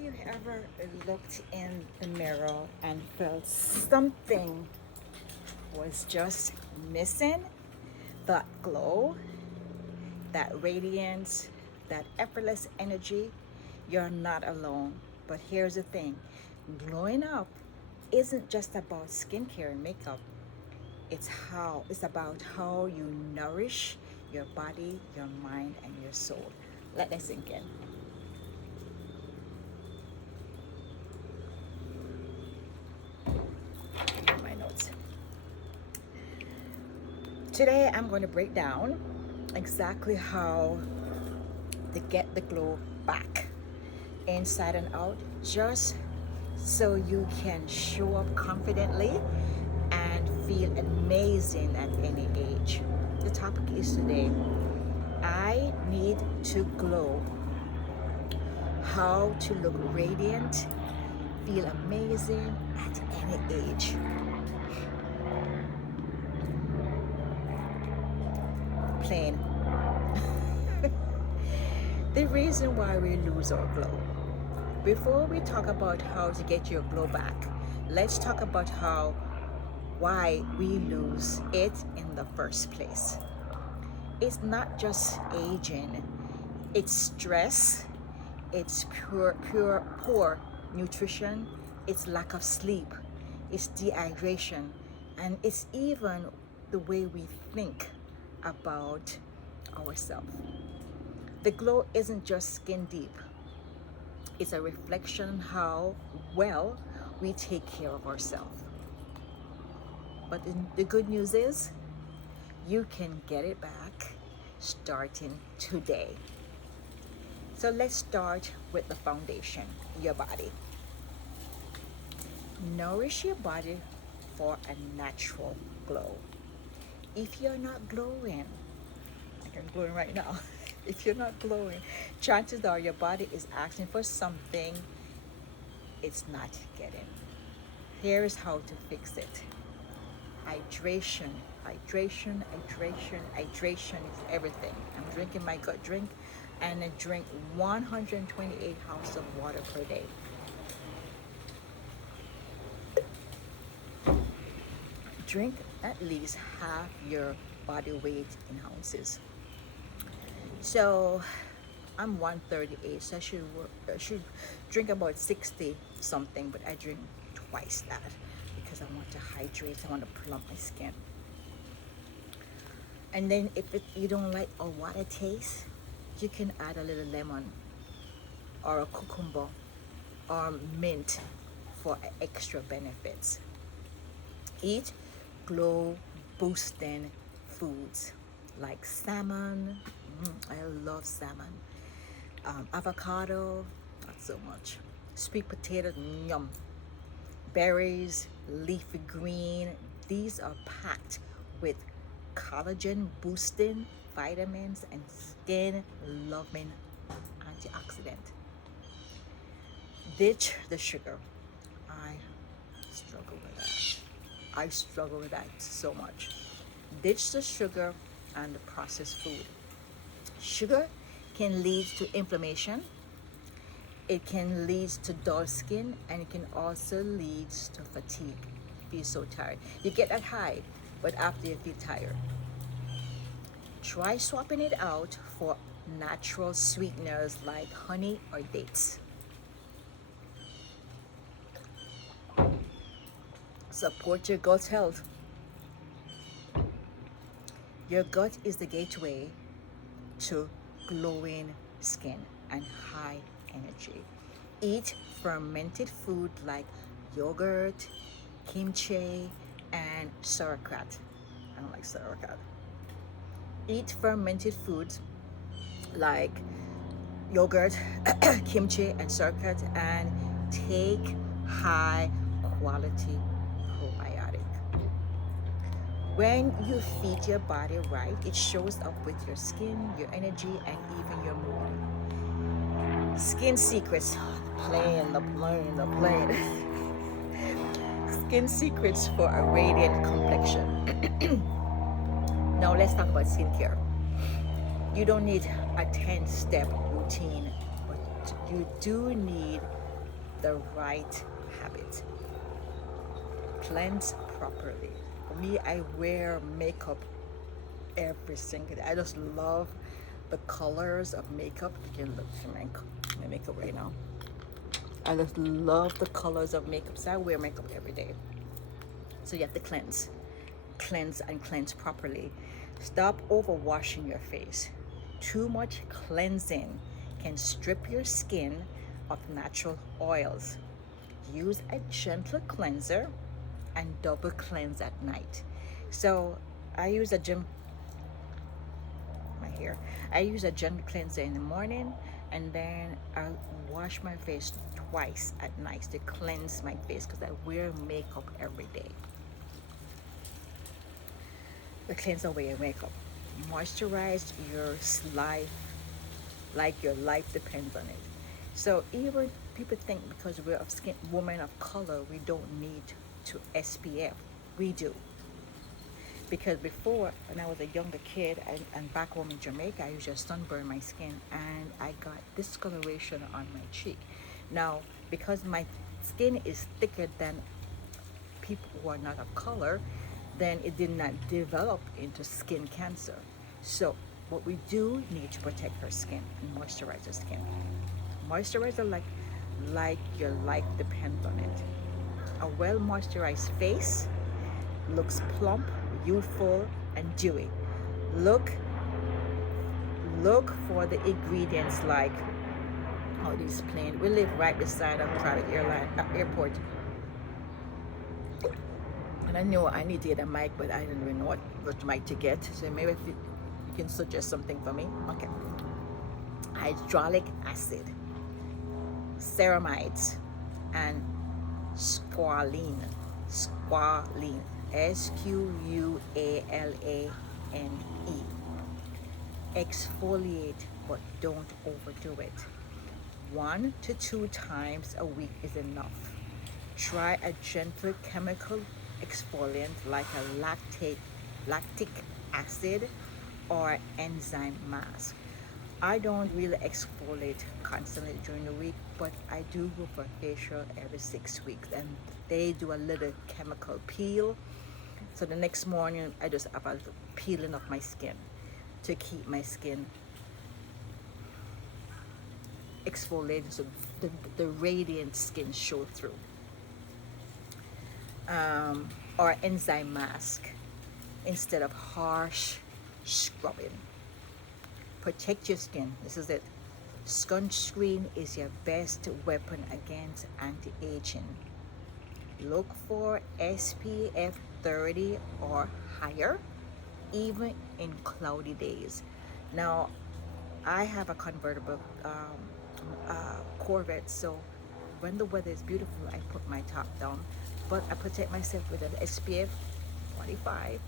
you ever looked in the mirror and felt something was just missing? That glow, that radiance, that effortless energy? You're not alone. But here's the thing, glowing up isn't just about skincare and makeup. It's about how you nourish your body, your mind, and your soul. Let that sink in. My notes. Today I'm going to break down exactly how to get the glow back inside and out, just so you can show up confidently and feel amazing at any age. The topic is today, I need to glow. How to look radiant, feel amazing at any age. Plain. The reason why we lose our glow. Before we talk about how to get your glow back, let's talk about why we lose it in the first place. It's not just aging, it's stress, it's poor nutrition, it's lack of sleep, it's dehydration, and it's even the way we think about ourselves. The glow isn't just skin deep, it's a reflection how well we take care of ourselves. But the good news is you can get it back starting today. So let's start with the foundation, your body. Nourish your body for a natural glow. If you're not glowing, like I'm glowing right now, if you're not glowing, chances are your body is asking for something it's not getting. Here is how to fix it. Hydration, hydration, hydration, hydration is everything. I'm drinking my gut drink, and I drink 128 ounces of water per day. Drink at least half your body weight in ounces. So I'm 138, so I should drink about 60 something, but I drink twice that because I want to hydrate, I want to plump my skin. And then if you don't like a water taste, you can add a little lemon or a cucumber or mint for extra benefits. Eat glow boosting foods like salmon. I love salmon. Avocado, not so much. Sweet potato, yum. Berries, leafy green, these are packed with collagen boosting vitamins and skin loving antioxidant. Ditch the sugar. I struggle with that. I struggle with that so much. Ditch the sugar and the processed food. Sugar can lead to inflammation, it can lead to dull skin, and it can also lead to fatigue. Feel so tired. You get that high, but after you feel tired. Try swapping it out for natural sweeteners like honey or dates. Support your gut health. Your gut is the gateway to glowing skin and high energy. Eat fermented food like yogurt, kimchi, and sauerkraut. I don't like sauerkraut. Eat fermented foods like yogurt, kimchi, and sauerkraut, and take high quality probiotic. When you feed your body right, it shows up with your skin, your energy, and even your mood. Skin secrets, the plane. Skin secrets for a radiant complexion. Now let's talk about skincare. You don't need a 10-step routine, but you do need the right habit. Cleanse properly. For me, I wear makeup every single day. I just love the colors of makeup. You can look at my makeup right now. I just love the colors of makeup. So I wear makeup every day. So you have to cleanse. Cleanse and cleanse properly. Stop overwashing your face. Too much cleansing can strip your skin of natural oils. Use a gentle cleanser and double cleanse at night. So I use a gym my hair. I use a gentle cleanser in the morning, and then I wash my face twice at night to cleanse my face because I wear makeup every day. The cleanse away your makeup. Moisturize your life like your life depends on it. So even people think because we're of skin women of color, we don't need to SPF. We do. Because before, when I was a younger kid and back home in Jamaica, I used to sunburn my skin and I got discoloration on my cheek. Now, because my skin is thicker than people who are not of color, then it did not develop into skin cancer. So, what we do need to protect our skin and moisturize our skin. Moisturizer like your life depends on it. A well moisturized face looks plump, youthful, and dewy. Look look for the ingredients like all these plain. We live right beside a private airport, and I know I need to get a mic, but I didn't really know what mic to get. So maybe if you can suggest something for me. Okay. Hydraulic acid, ceramides, and squalene. Squalene. SQUALANE. Exfoliate, but don't overdo it. 1 to 2 times a week is enough. Try a gentle chemical exfoliant like a lactic acid or enzyme mask. I don't really exfoliate constantly during the week, but I do go for facial every 6 weeks, and they do a little chemical peel. So the next morning, I just have a peeling of my skin to keep my skin exfoliated, so the radiant skin show through. Or enzyme mask instead of harsh scrubbing. Protect your skin. This is it. Sunscreen is your best weapon against anti-aging. Look for SPF 30 or higher, even in cloudy days. Now, I have a convertible Corvette, so when the weather is beautiful, I put my top down, but I protect myself with an SPF 45,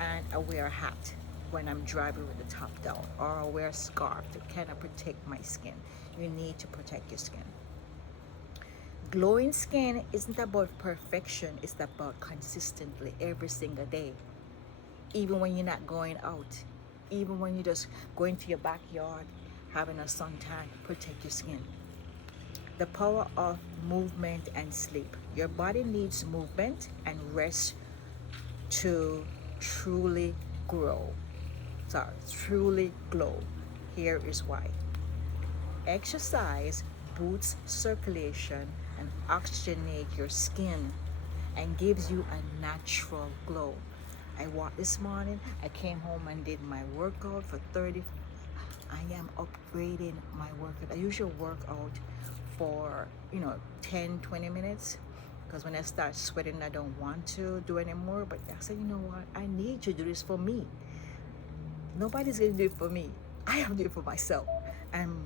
and I wear a hat when I'm driving with the top down, or I wear a scarf to kind of protect my skin. You need to protect your skin. Glowing skin isn't about perfection, it's about consistently every single day. Even when you're not going out, even when you're just going to your backyard, having a suntan, protect your skin. The power of movement and sleep. Your body needs movement and rest to truly truly glow. Here is why. Exercise boosts circulation and oxygenate your skin and gives you a natural glow. I walked this morning, I came home and did my workout for 30. I am upgrading my workout. I usually work out for 10-20 minutes, because when I start sweating I don't want to do anymore. But I said, you know what, I need to do this for me. Nobody's gonna do it for me. I have to do it for myself. And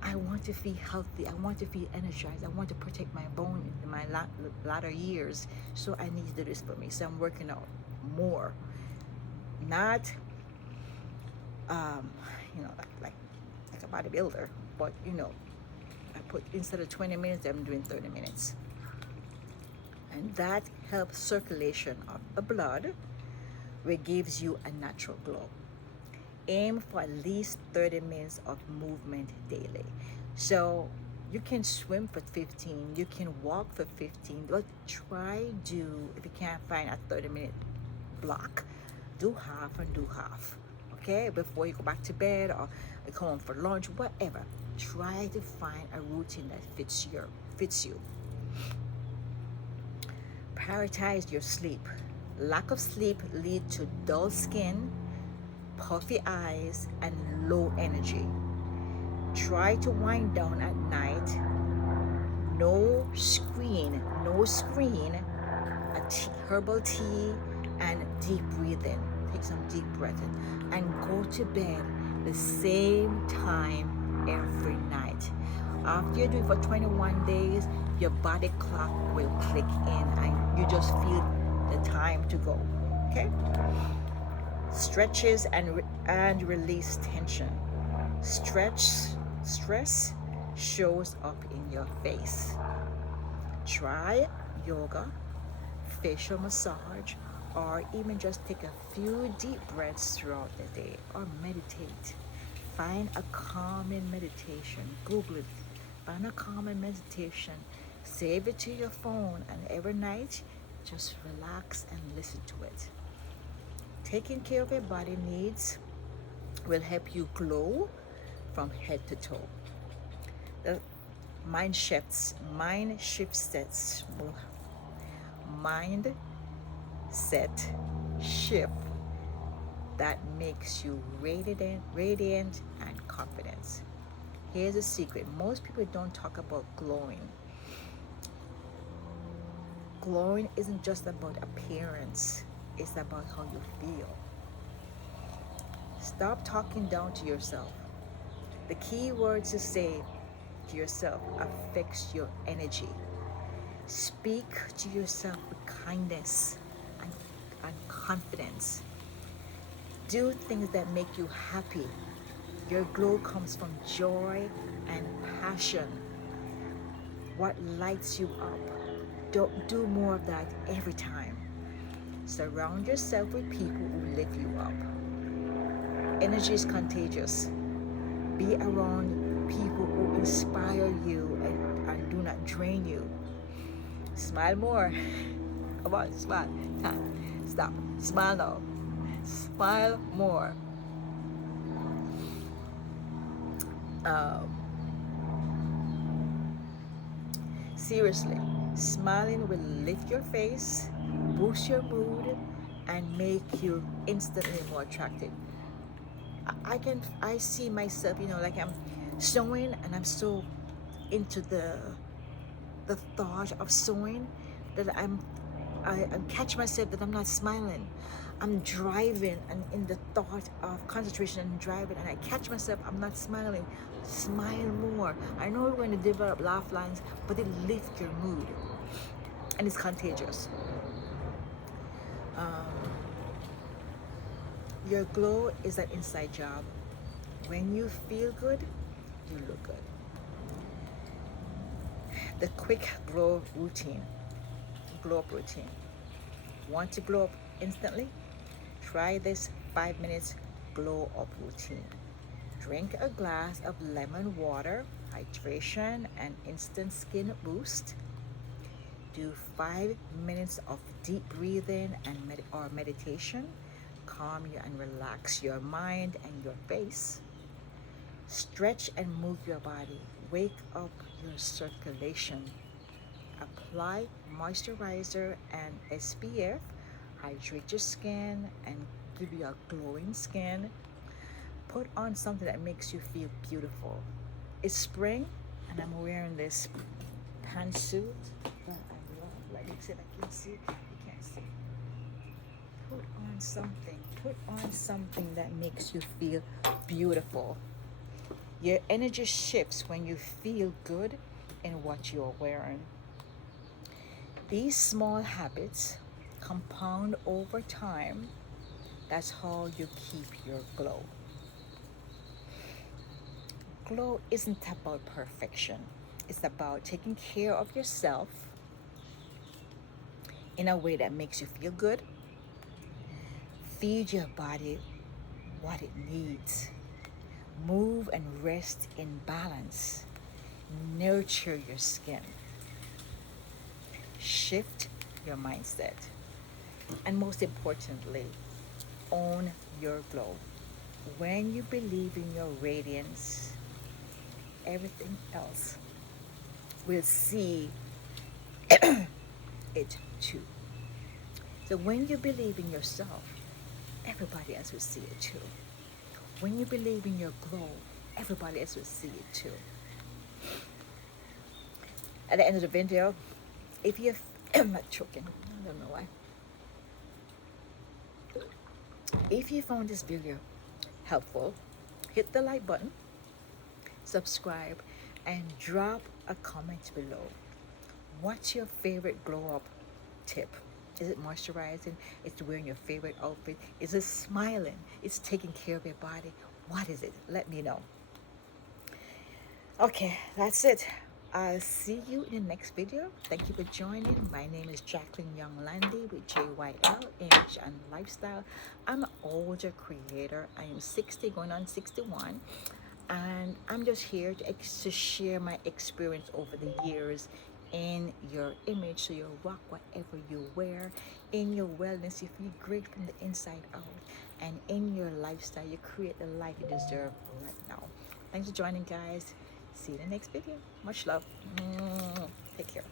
I want to feel healthy. I want to feel energized. I want to protect my bone in my latter years. So I need to do this for me. So I'm working out more. Not like a bodybuilder, but I put, instead of 20 minutes, I'm doing 30 minutes. And that helps circulation of the blood, which gives you a natural glow. Aim for at least 30 minutes of movement daily. So You can swim for 15, you can walk for 15, but try do, if you can't find a 30-minute block, do half and do half. Okay, before you go back to bed or you come home for lunch, whatever. Try to find a routine that fits you. Prioritize your sleep. Lack of sleep leads to dull skin, puffy eyes, and low energy. Try to wind down at night. No screen, herbal tea, and deep breathing. Take some deep breath in, and go to bed the same time every night. After you do it for 21 days, your body clock will click in and you just feel the time to go. Okay? Stretches and release tension. Stress shows up in your face. Try yoga, facial massage, or even just take a few deep breaths throughout the day, or meditate. Find a calming meditation. Google it. Find a calming meditation. Save it to your phone, and every night just relax and listen to it. Taking care of your body needs will help you glow from head to toe. The mind shifts mindset shift that makes you radiant and confident. Here's a secret. Most people don't talk about glowing. Glowing isn't just about appearance, it's about how you feel. Stop talking down to yourself. The key words to say to yourself affects your energy. Speak to yourself with kindness and confidence. Do things that make you happy. Your glow comes from joy and passion. What lights you up? Don't do more of that every time. Surround yourself with people who lift you up. Energy is contagious. Be around people who inspire you and do not drain you. Smile more. Come on, smile. Stop. Smile now. Smile more. Seriously, smiling will lift your face, boost your mood, and make you instantly more attractive. I see myself, like I'm sewing and I'm so into the thought of sewing that I catch myself that I'm not smiling. I'm driving and in the thought of concentration and driving, and I catch myself I'm not smiling. Smile more. I know we're going to develop laugh lines, but it lifts your mood and it's contagious. Your glow is an inside job. When you feel good, you look good. The quick glow up routine. Want to glow up instantly? Try this 5 minutes glow up routine. Drink a glass of lemon water, hydration and instant skin boost. Do 5 minutes of deep breathing or meditation. Calm you and relax your mind and your face. Stretch and move your body. Wake up your circulation. Apply moisturizer and SPF. Hydrate your skin and give you a glowing skin. Put on something that makes you feel beautiful. It's spring and I'm wearing this pantsuit that I love. Like I said, I can see, you can't see. Put on something that makes you feel beautiful. Your energy shifts when you feel good in what you're wearing. These small habits compound over time. That's how you keep your glow. Glow isn't about perfection. It's about taking care of yourself in a way that makes you feel good. Feed your body what it needs. Move and rest in balance. nurture your skin, shift your mindset, and most importantly, own your glow. When you believe in your radiance, everything else will see it too. So when you believe in yourself, everybody else will see it too. When you believe in your glow, everybody else will see it too. At the end of the video, if you I'm not choking, I don't know why. If you found this video helpful, hit the like button, subscribe, and drop a comment below. What's your favorite glow up tip? Is it moisturizing? Is it wearing your favorite outfit? Is it smiling? Is it taking care of your body? What is it? Let me know. Okay, that's it. I'll see you in the next video. Thank you for joining. My name is Jacqueline Young Landy with JYL Image and Lifestyle. I'm an older creator. I am 60 going on 61. And I'm just here to share my experience over the years in your image, so you rock whatever you wear. In your wellness, you feel great from the inside out. And in your lifestyle, you create the life you deserve right now. Thanks for joining, guys. See you in the next video. Much love. Take care.